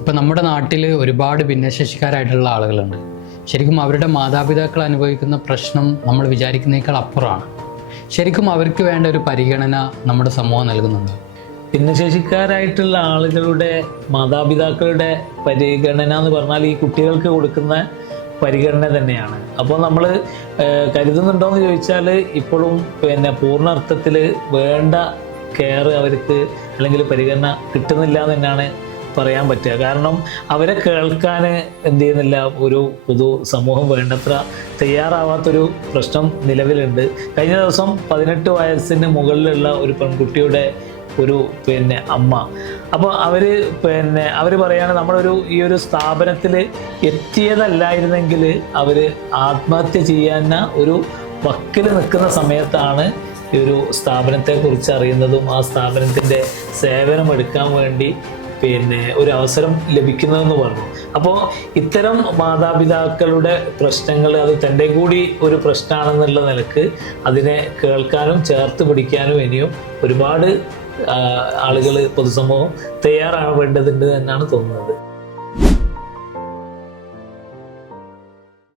ഇപ്പം നമ്മുടെ നാട്ടിൽ ഒരുപാട് ഭിന്നശേഷിക്കാരായിട്ടുള്ള ആളുകളുണ്ട്. ശരിക്കും അവരുടെ മാതാപിതാക്കൾ അനുഭവിക്കുന്ന പ്രശ്നം നമ്മൾ വിചാരിക്കുന്നതിനേക്കാൾ അപ്പുറമാണ്. ശരിക്കും അവർക്ക് വേണ്ട ഒരു പരിഗണന നമ്മുടെ സമൂഹം നൽകുന്നുണ്ട്. ഭിന്നശേഷിക്കാരായിട്ടുള്ള ആളുകളുടെ മാതാപിതാക്കളുടെ പരിഗണന എന്ന് പറഞ്ഞാൽ ഈ കുട്ടികൾക്ക് കൊടുക്കുന്ന പരിഗണന തന്നെയാണ്. അപ്പോൾ നമ്മൾ കരുതുന്നുണ്ടോ എന്ന് ചോദിച്ചാൽ ഇപ്പോഴും പൂർണ്ണ അർത്ഥത്തിൽ വേണ്ട കെയർ അവർക്ക് അല്ലെങ്കിൽ പരിഗണന കിട്ടുന്നില്ല എന്ന് തന്നെയാണ് പറയാൻ പറ്റുക. കാരണം അവരെ കേൾക്കാൻ എന്ത് ചെയ്യുന്നില്ല, ഒരു പൊതു സമൂഹം വേണ്ടത്ര തയ്യാറാവാത്തൊരു പ്രശ്നം നിലവിലുണ്ട്. കഴിഞ്ഞ ദിവസം 18 വയസ്സിന് മുകളിലുള്ള ഒരു പെൺകുട്ടിയുടെ ഒരു അമ്മ, അപ്പോൾ അവർ പറയാണ്, നമ്മളൊരു ഈ ഒരു സ്ഥാപനത്തിൽ എത്തിയതല്ലായിരുന്നെങ്കിൽ അവർ ആത്മഹത്യ ചെയ്യാൻ ഒരു വക്കിൽ നിൽക്കുന്ന സമയത്താണ് ഈ ഒരു സ്ഥാപനത്തെക്കുറിച്ച് അറിയുന്നതും ആ സ്ഥാപനത്തിൻ്റെ സേവനം എടുക്കാൻ വേണ്ടി ഒരു അവസരം ലഭിക്കുന്നതെന്ന് പറഞ്ഞു. അപ്പോൾ ഇത്തരം മാതാപിതാക്കളുടെ പ്രശ്നങ്ങൾ അത് തൻ്റെ കൂടി ഒരു പ്രശ്നമാണെന്നുള്ള നിലക്ക് അതിനെ കേൾക്കാനും ചേർത്ത് പിടിക്കാനും ഇനിയും ഒരുപാട് ആളുകൾ, പൊതുസമൂഹം തയ്യാറാവേണ്ടതുണ്ട് എന്നാണ് തോന്നുന്നത്.